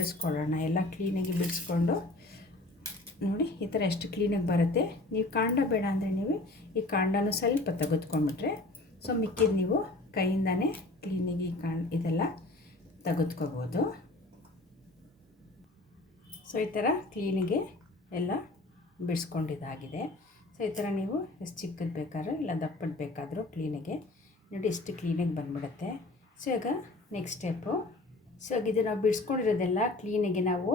ಬಿಡಿಸ್ಕೊಳ್ಳೋಣ. ಎಲ್ಲ ಕ್ಲೀನಾಗಿ ಬಿಡಿಸ್ಕೊಂಡು ನೋಡಿ ಈ ಥರ ಎಷ್ಟು ಕ್ಲೀನಾಗಿ ಬರುತ್ತೆ. ನೀವು ಕಾಂಡ ಬೇಡ ಅಂದರೆ ನೀವು ಈ ಕಾಂಡನೂ ಸ್ವಲ್ಪ ತೆಗೆದುಕೊಂಡ್ಬಿಟ್ರೆ ಸೊ ಮಿಕ್ಕಿದ್ದು ನೀವು ಕೈಯಿಂದನೇ ಕ್ಲೀನಾಗಿ ಇದೆಲ್ಲ ತೆಗೆದುಕೋಬೋದು. ಸೊ ಈ ಥರ ಕ್ಲೀನಿಗೆ ಎಲ್ಲ ಬಿಡಿಸ್ಕೊಂಡಿದ್ದಾಗಿದೆ. ಸೊ ಈ ಥರ ನೀವು ಎಷ್ಟು ಚಿಕ್ಕದು ಬೇಕಾದ್ರೂ ಇಲ್ಲ ದಪ್ಪದು ಬೇಕಾದರೂ ಕ್ಲೀನಿಗೆ ನೋಡಿ ಎಷ್ಟು ಕ್ಲೀನಾಗಿ ಬಂದ್ಬಿಡುತ್ತೆ. ಸೊ ಈಗ ನೆಕ್ಸ್ಟ್ ಸ್ಟೆಪ್ಪು, ಸೊ ಇದು ನಾವು ಬಿಡಿಸ್ಕೊಂಡಿರೋದೆಲ್ಲ ಕ್ಲೀನಿಗೆ ನಾವು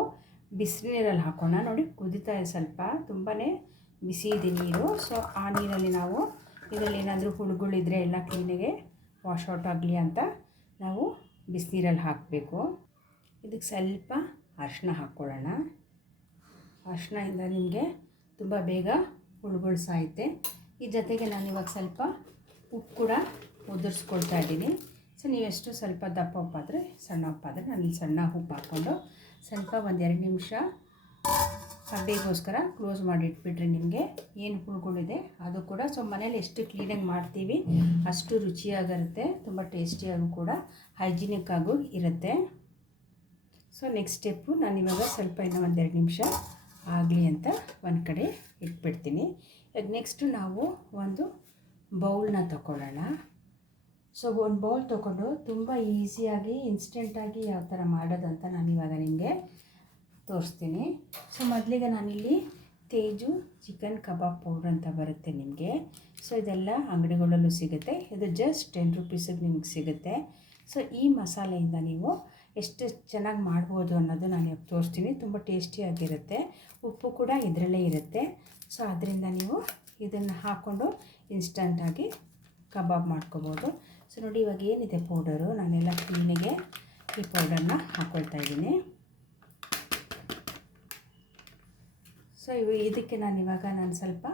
ಬಿಸಿನೀರಲ್ಲಿ ಹಾಕೋಣ. ನೋಡಿ ಕುದೀತಾ ಇದೆ, ಸ್ವಲ್ಪ ತುಂಬಾ ಬಿಸಿ ಇದೆ ನೀರು. ಸೊ ಆ ನೀರಲ್ಲಿ ನಾವು ಇದರಲ್ಲಿ ಏನಾದರೂ ಹುಳುಗಳಿದ್ರೆ ಎಲ್ಲ ಕ್ಲೀನಿಗೆ ವಾಶ್ ಔಟ್ ಆಗಲಿ ಅಂತ ನಾವು ಬಿಸಿನೀರಲ್ಲಿ ಹಾಕಬೇಕು. ಇದಕ್ಕೆ ಸ್ವಲ್ಪ ಅರಿಶಿನ ಹಾಕ್ಕೊಳ್ಳೋಣ. ಅರಿಶಿನದಿಂದ ನಿಮಗೆ ತುಂಬ ಬೇಗ ಹುಳುಗಳು ಸಾಯುತ್ತೆ. ಈ ಜೊತೆಗೆ ನಾನು ಇವಾಗ ಸ್ವಲ್ಪ ಉಪ್ಪು ಕೂಡ ಉದುರಿಸ್ಕೊಳ್ತಾ ಇದ್ದೀನಿ. ಸೊ ನೀವೆಷ್ಟು ಸ್ವಲ್ಪ ದಪ್ಪ ಉಪ್ಪಾದರೆ ಸಣ್ಣ ಉಪ್ಪಾದರೆ ನಾನು ಸಣ್ಣ ಉಪ್ಪು ಹಾಕ್ಕೊಂಡು ಸ್ವಲ್ಪ 1-2 ನಿಮಿಷ ಬೇಗೋಸ್ಕರ ಕ್ಲೋಸ್ ಮಾಡಿ ಇಟ್ಬಿಟ್ರೆ ನಿಮಗೆ ಏನು ಹುಳುಗಳಿದೆ ಅದು ಕೂಡ ಸೊ ಮನೇಲಿ ಎಷ್ಟು ಕ್ಲೀನಾಗಿ ಮಾಡ್ತೀವಿ ಅಷ್ಟು ರುಚಿಯಾಗಿರುತ್ತೆ, ತುಂಬ ಟೇಸ್ಟಿಯಾಗೂ ಕೂಡ ಹೈಜಿನಿಕ್ ಆಗೂ ಇರುತ್ತೆ. ಸೊ ನೆಕ್ಸ್ಟ್ ಸ್ಟೆಪ್ಪು ನಾನು ಇವಾಗ ಸ್ವಲ್ಪ ಇನ್ನೂ 1-2 ನಿಮಿಷ ಆಗಲಿ ಅಂತ ಒಂದು ಕಡೆ ಇಟ್ಬಿಡ್ತೀನಿ. ಈಗ ನೆಕ್ಸ್ಟು ನಾವು ಒಂದು ಬೌಲ್ನ ತಗೊಳ್ಳೋಣ. ಸೊ ಒಂದು ಬೌಲ್ ತೊಗೊಂಡು ತುಂಬ ಈಸಿಯಾಗಿ ಇನ್ಸ್ಟೆಂಟಾಗಿ ಯಾವ ಥರ ಮಾಡೋದಂತ ನಾನು ಇವಾಗ ನಿಮಗೆ ತೋರಿಸ್ತೀನಿ. ಸೊ ಮೊದಲಿಗೆ ನಾನಿಲ್ಲಿ ತೇಜು ಚಿಕನ್ ಕಬಾಬ್ ಪೌಡ್ರ್ ಅಂತ ಬರುತ್ತೆ ನಿಮಗೆ. ಸೊ ಇದೆಲ್ಲ ಅಂಗಡಿಗಳಲ್ಲೂ ಸಿಗುತ್ತೆ. ಇದು ಜಸ್ಟ್ 10 ರೂಪೀಸಿಗೆ ನಿಮಗೆ ಸಿಗುತ್ತೆ. ಸೊ ಈ ಮಸಾಲೆಯಿಂದ ನೀವು ಎಷ್ಟು ಚೆನ್ನಾಗಿ ಮಾಡ್ಬೋದು ಅನ್ನೋದು ನಾನು ಇವಾಗ ತೋರಿಸ್ತೀನಿ. ತುಂಬ ಟೇಸ್ಟಿಯಾಗಿರುತ್ತೆ, ಉಪ್ಪು ಕೂಡ ಇದರಲ್ಲೇ ಇರುತ್ತೆ. ಸೊ ಅದರಿಂದ ನೀವು ಇದನ್ನು ಹಾಕ್ಕೊಂಡು ಇನ್ಸ್ಟಂಟಾಗಿ ಕಬಾಬ್ ಮಾಡ್ಕೋಬೋದು. ಸೊ ನೋಡಿ ಇವಾಗ ಏನಿದೆ ಪೌಡರು, ನಾನೆಲ್ಲ ಕ್ಲೀನಿಗೆ ಈ ಪೌಡರ್ನ ಹಾಕ್ಕೊಳ್ತಾ ಇದ್ದೀನಿ. ಸೊ ಇದಕ್ಕೆ ನಾನು ಸ್ವಲ್ಪ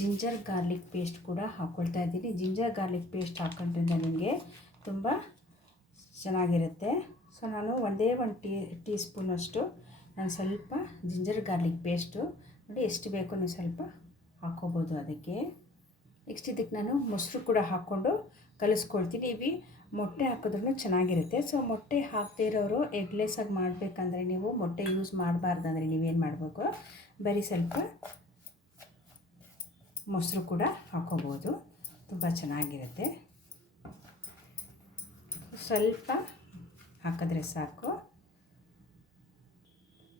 ಜಿಂಜರ್ ಗಾರ್ಲಿಕ್ ಪೇಸ್ಟ್ ಕೂಡ ಹಾಕ್ಕೊಳ್ತಾ ಇದ್ದೀನಿ. ಜಿಂಜರ್ ಗಾರ್ಲಿಕ್ ಪೇಸ್ಟ್ ಹಾಕ್ಕೊಂಡ್ರಿಂದ ನಿಮಗೆ ತುಂಬ ಚೆನ್ನಾಗಿರುತ್ತೆ. ಸೊ ನಾನು ಒಂದೇ ಟೀ ಸ್ಪೂನಷ್ಟು ನಾನು ಸ್ವಲ್ಪ ಜಿಂಜರ್ ಗಾರ್ಲಿಕ್ ಪೇಸ್ಟು ನೋಡಿ ಎಷ್ಟು ಬೇಕೋ ನೀವು ಸ್ವಲ್ಪ ಹಾಕ್ಕೋಬೋದು ಅದಕ್ಕೆ. ನೆಕ್ಸ್ಟ್ ಇದಕ್ಕೆ ನಾನು ಮೊಸರು ಕೂಡ ಹಾಕ್ಕೊಂಡು ಕಲಿಸ್ಕೊಳ್ತೀನಿ. ಇವು ಮೊಟ್ಟೆ ಹಾಕಿದ್ರೂ ಚೆನ್ನಾಗಿರುತ್ತೆ. ಸೊ ಮೊಟ್ಟೆ ಹಾಕದೇ ಇರೋರು ಎಗ್ಲೆಸ್ಸಾಗಿ ಮಾಡಬೇಕಂದ್ರೆ ನೀವು ಮೊಟ್ಟೆ ಯೂಸ್ ಮಾಡಬಾರ್ದಂದ್ರೆ ನೀವೇನು ಮಾಡಬೇಕು, ಬರೀ ಸ್ವಲ್ಪ ಮೊಸರು ಕೂಡ ಹಾಕ್ಕೋಬೋದು, ತುಂಬ ಚೆನ್ನಾಗಿರುತ್ತೆ. ಸ್ವಲ್ಪ ಹಾಕಿದ್ರೆ ಸಾಕು.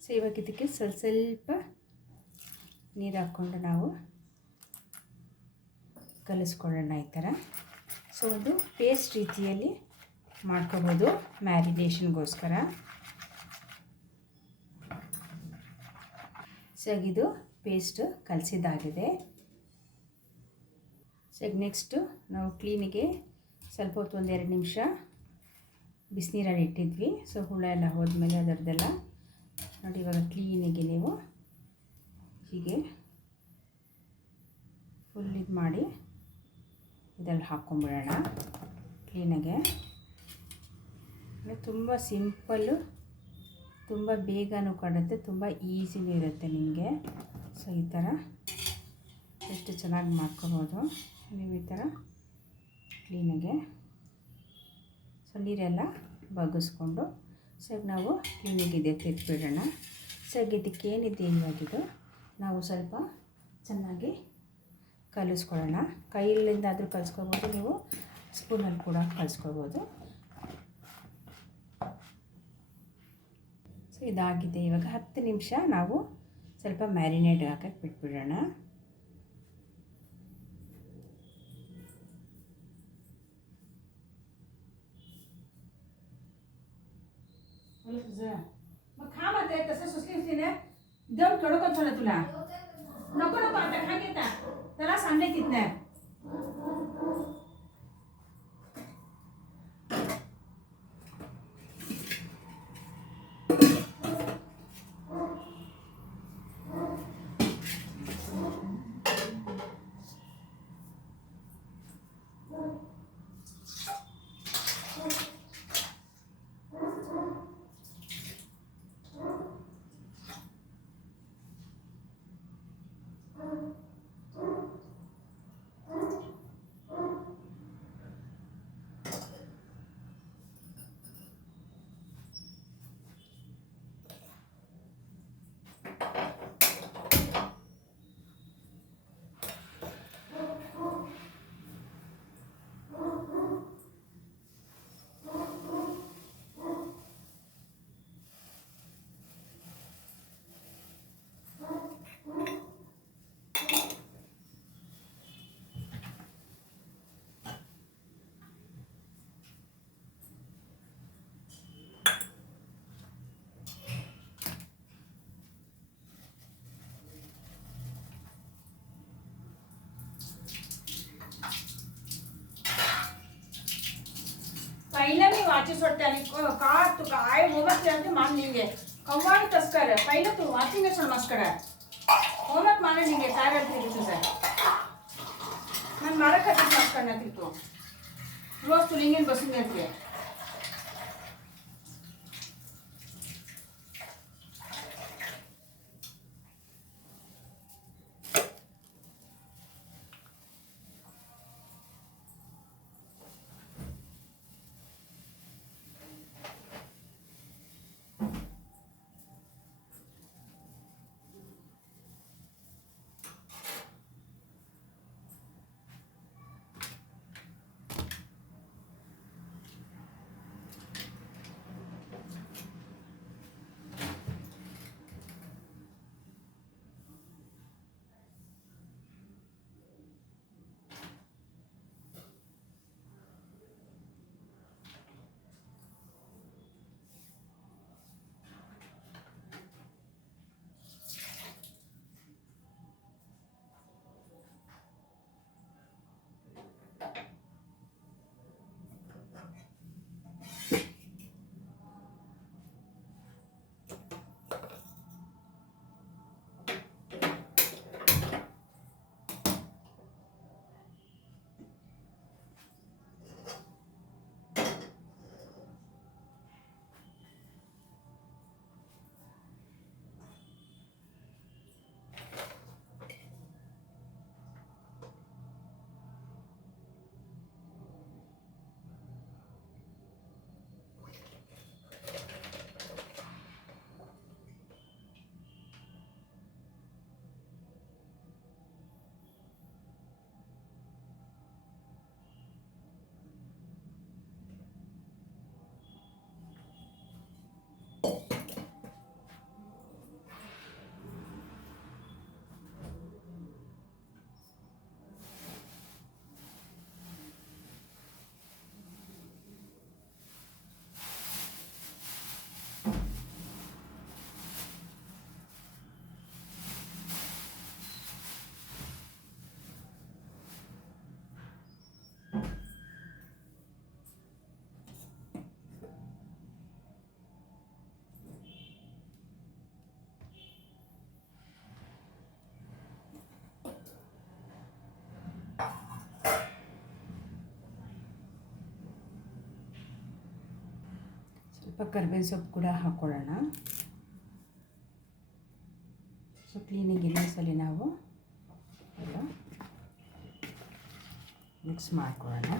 ಸೊ ಇವಾಗ ಇದಕ್ಕೆ ಸ್ವಲ್ಪ ನೀರು ಹಾಕ್ಕೊಂಡು ನಾವು ಕಲಿಸ್ಕೊಳ್ಳೋಣ ಈ ಥರ. ಸೊ ಒಂದು ಪೇಸ್ಟ್ ರೀತಿಯಲ್ಲಿ ಮಾಡ್ಕೋಬೋದು ಮ್ಯಾರಿನೇಷನ್ಗೋಸ್ಕರ. ಸೊ ಇದು ಪೇಸ್ಟ್ ಕಲಸಿದ್ದಾಗಿದೆ. ಸೊ ಈಗ ನೆಕ್ಸ್ಟು ನಾವು ಕ್ಲೀನಿಗೆ ಸ್ವಲ್ಪ ಹೊತ್ತು 1-2 ನಿಮಿಷ ಬಿಸಿನೀರಲ್ಲಿ ಇಟ್ಟಿದ್ವಿ. ಸೊ ಹುಳ ಎಲ್ಲ ಹೋದ್ಮೇಲೆ ಅದರದ್ದೆಲ್ಲ ನೋಡಿ ಇವಾಗ ಕ್ಲೀನಿಗೆ ನೀವು ಹೀಗೆ ಫುಲ್ ಇದು ಮಾಡಿ ಇದರಲ್ಲಿ ಹಾಕ್ಕೊಂಬಿಡೋಣ ಕ್ಲೀನಾಗೆ. ತುಂಬ ಸಿಂಪಲ್ಲು, ತುಂಬ ಬೇಗನೂ ಕಡುತ್ತೆ, ತುಂಬ ಈಸಿನೂ ಇರುತ್ತೆ ನಿಮಗೆ. ಸೊ ಈ ಥರ ಎಷ್ಟು ಚೆನ್ನಾಗಿ ಮಾಡ್ಕೊಬೋದು ನೀವು ಈ ಥರ ಕ್ಲೀನಾಗೆ. ಸೊ ನೀರೆಲ್ಲ ಬಗ್ಗಿಸ್ಕೊಂಡು ಸೊ ಈಗ ನಾವು ಕ್ಲೀನಿಗೆ ತೆಗೆದುಬಿಡೋಣ. ಸೊ ಇದಕ್ಕೇನಿದೆ ಇವಾಗಿದು ನಾವು ಸ್ವಲ್ಪ ಚೆನ್ನಾಗಿ ಕಲಿಸ್ಕೊಳ್ಳೋಣ. ಕೈಲಿಂದಾದರೂ ಕಲಿಸ್ಕೋಬೋದು, ನೀವು ಸ್ಪೂನಲ್ಲಿ ಕೂಡ ಕಲಿಸ್ಕೋಬೋದು. ಸೊ ಇದಾಗಿದೆ. ಇವಾಗ 10 ನಿಮಿಷ ನಾವು ಸ್ವಲ್ಪ ಮ್ಯಾರಿನೇಟ್ ಹಾಕಕ್ಕೆ ಬಿಟ್ಬಿಡೋಣ. मग खा म्हणते तसं सुचली ना देऊन कडक थोडं तुला नको नको आता खा घेता त्याला सांगले तिथनं. वाची सोडते आणि का तू काय होमवर्क करते मान निंगे कव्वाडी तस्कर पहिलं तू वाचिंग सोड मस्कड होमवर्क माने निंगे काय करते तुझं ನಾನು ಮಾಡಕ್ಕೆ ಮಸ್ಕಣ್ಣತ್ತಿತ್ತು रोज तू लिंगेन बसून घेतले ಸ್ವಲ್ಪ ಕರಿಬೇವಿನ ಸೊಪ್ಪು ಕೂಡ ಹಾಕ್ಕೊಳ್ಳೋಣ ಸೊ ಕ್ಲೀನಿಗೆ ಇನ್ನೊಂದ್ಸಲಿ ನಾವು ಎಲ್ಲ ಮಿಕ್ಸ್ ಮಾಡ್ಕೊಳ್ಳೋಣ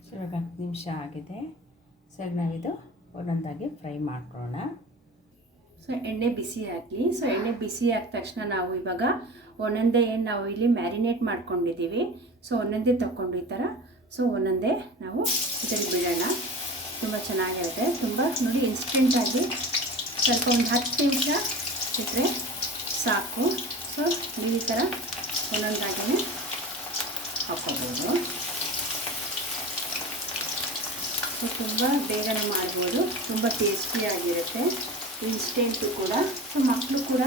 ಸೊ ಇವಾಗ 10 ನಿಮಿಷ ಆಗಿದೆ ಸೊ ಈಗ ನಾವಿದು ಒಂದೊಂದಾಗಿ ಫ್ರೈ ಮಾಡ್ಕೊಳ್ಳೋಣ ಸೊ ಎಣ್ಣೆ ಬಿಸಿ ಆಗಲಿ ಸೊ ಎಣ್ಣೆ ಬಿಸಿ ಆದ ತಕ್ಷಣ ನಾವು ಇವಾಗ ಒಂದೊಂದೇ ಏನು ನಾವು ಇಲ್ಲಿ ಮ್ಯಾರಿನೇಟ್ ಮಾಡ್ಕೊಂಡಿದ್ದೀವಿ ಸೊ ಒಂದೊಂದೇ ತಗೊಂಡು ಈ ಥರ ಸೊ ಒಂದೊಂದೇ ನಾವು ಇದರಲ್ಲಿ ಬಿಡೋಣ ತುಂಬ ಚೆನ್ನಾಗಿರುತ್ತೆ ತುಂಬ ನೋಡಿ ಇನ್ಸ್ಟೆಂಟಾಗಿ ಸ್ವಲ್ಪ ಒಂದು 10 ನಿಮಿಷ ಇಟ್ಟರೆ ಸಾಕು ಸೊ ನೀವು ಈ ಥರ ಒಂದೊಂದಾಗಿಯೇ ಹಾಕ್ಕೋಬೋದು ಸೊ ತುಂಬ ಬೇಗನೆ ಮಾಡ್ಬೋದು ತುಂಬ ಟೇಸ್ಟಿಯಾಗಿರುತ್ತೆ ಇನ್ಸ್ಟೆಂಟು ಕೂಡ ಸೊ ಮಕ್ಕಳು ಕೂಡ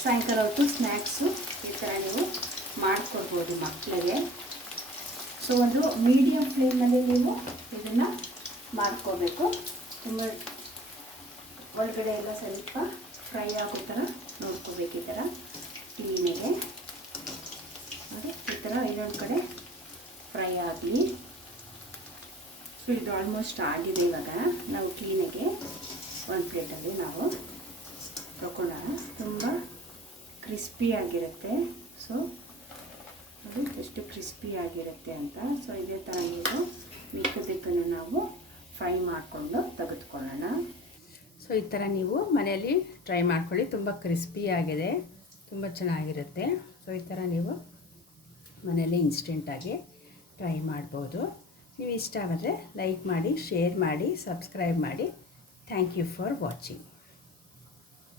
ಸಾಯಂಕಾಲ ಹೊತ್ತು ಸ್ನ್ಯಾಕ್ಸು ಈ ಥರ ನೀವು ಮಾಡಿಕೊಡ್ಬೋದು ಮಕ್ಕಳಿಗೆ ಸೊ ಒಂದು ಮೀಡಿಯಮ್ ಫ್ಲೇಮ್ನಲ್ಲಿ ನೀವು ಇದನ್ನು ಮಾಡ್ಕೋಬೇಕು ತುಂಬ ಒಳಗಡೆ ಎಲ್ಲ ಸ್ವಲ್ಪ ಫ್ರೈ ಆಗೋ ಥರ ನೋಡ್ಕೋಬೇಕು ಈ ಥರ ಕ್ಲೀನಿಗೆ ನೋಡಿ ಈ ಥರ ಇನ್ನೊಂದು ಕಡೆ ಫ್ರೈ ಆಗಲಿ ಸೊ ಇದು ಆಲ್ಮೋಸ್ಟ್ ಆಗಿದೆ ಇವಾಗ ನಾವು ಕ್ಲೀನಿಗೆ ಒಂದು ಪ್ಲೇಟಲ್ಲಿ ನಾವು ತಗೊಳ್ಳೋಣ ತುಂಬ ಕ್ರಿಸ್ಪಿಯಾಗಿರುತ್ತೆ ಸೊ ನೋಡಿ ಎಷ್ಟು ಕ್ರಿಸ್ಪಿಯಾಗಿರುತ್ತೆ ಅಂತ ಸೊ ಇದೇ ಥರ ನೀವು ಮಿಕ್ಕದಕ್ಕನ್ನು ನಾವು ಫ್ರೈ ಮಾಡಿಕೊಂಡು ತೆಗೆದುಕೊಳ್ಳೋಣ ಸೊ ಈ ಥರ ನೀವು ಮನೆಯಲ್ಲಿ ಟ್ರೈ ಮಾಡ್ಕೊಳ್ಳಿ ತುಂಬ ಕ್ರಿಸ್ಪಿಯಾಗಿದೆ ತುಂಬ ಚೆನ್ನಾಗಿರುತ್ತೆ ಸೊ ಈ ಥರ ನೀವು ಮನೆಯಲ್ಲಿ ಇನ್ಸ್ಟೆಂಟಾಗಿ ಟ್ರೈ ಮಾಡ್ಬೋದು ನೀವು ಇಷ್ಟ ಆದರೆ ಲೈಕ್ ಮಾಡಿ ಶೇರ್ ಮಾಡಿ ಸಬ್ಸ್ಕ್ರೈಬ್ ಮಾಡಿ ಥ್ಯಾಂಕ್ ಯು ಫಾರ್ ವಾಚಿಂಗ್